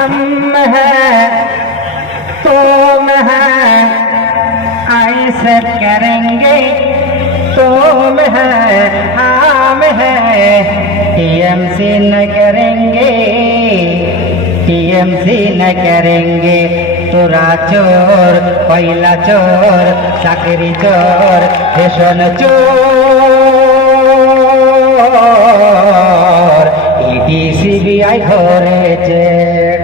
हम हैं तुम हैं ऐसे करेंगे तुम हैं हम हैं टीएमसी न करेंगे टीएमसी न करेंगे তোরা চোর পয়লা চোর চাকরি চোর রেশন চোর ইডি সিবিআই ধরেছে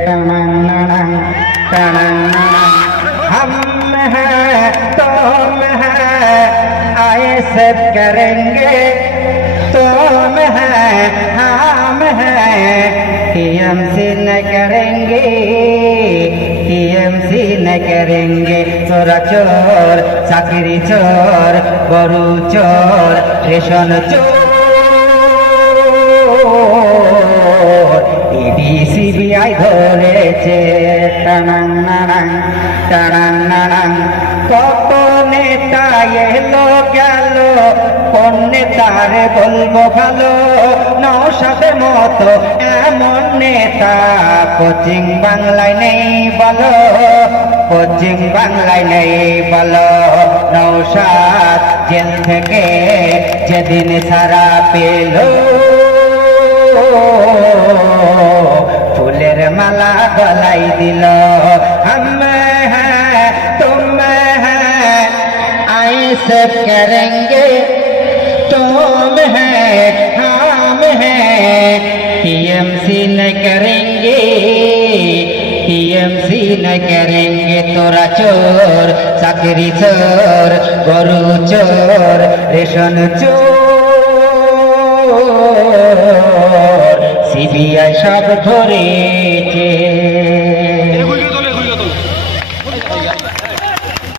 টানাং নানাং টানাং নানাং हम हैं तुम हैं ऐसे करेंगे तुम हैं हम हैं टीएमसी न करेंगे टीएमसी न करेंगे चोरा चोर चाकरी चोर गरु चोर रेशन चोर ইডি সিবিআই ধরেছে টানাং নানাং টানাং নানাং কত নেতা এলো গেল কোন নেতারে বলবো ভালো নওশাদের মতো এমন নেতা পশ্চিম বাংলায় নেই বলো পশ্চিম বাংলায় নেই বলো নওশাদ জেল থেকে যেদিন ছাড়া পেল ফুলের মালা গলাই দিল हम हैं तुम हैं ऐसे करेंगे तुम हैं हम हैं टीएमसी न करेंगे टीएमसी न करेंगे तोरा चोर चाकरी चोर गरु चोर रेशन चोर সিবিআই সব ধরেছে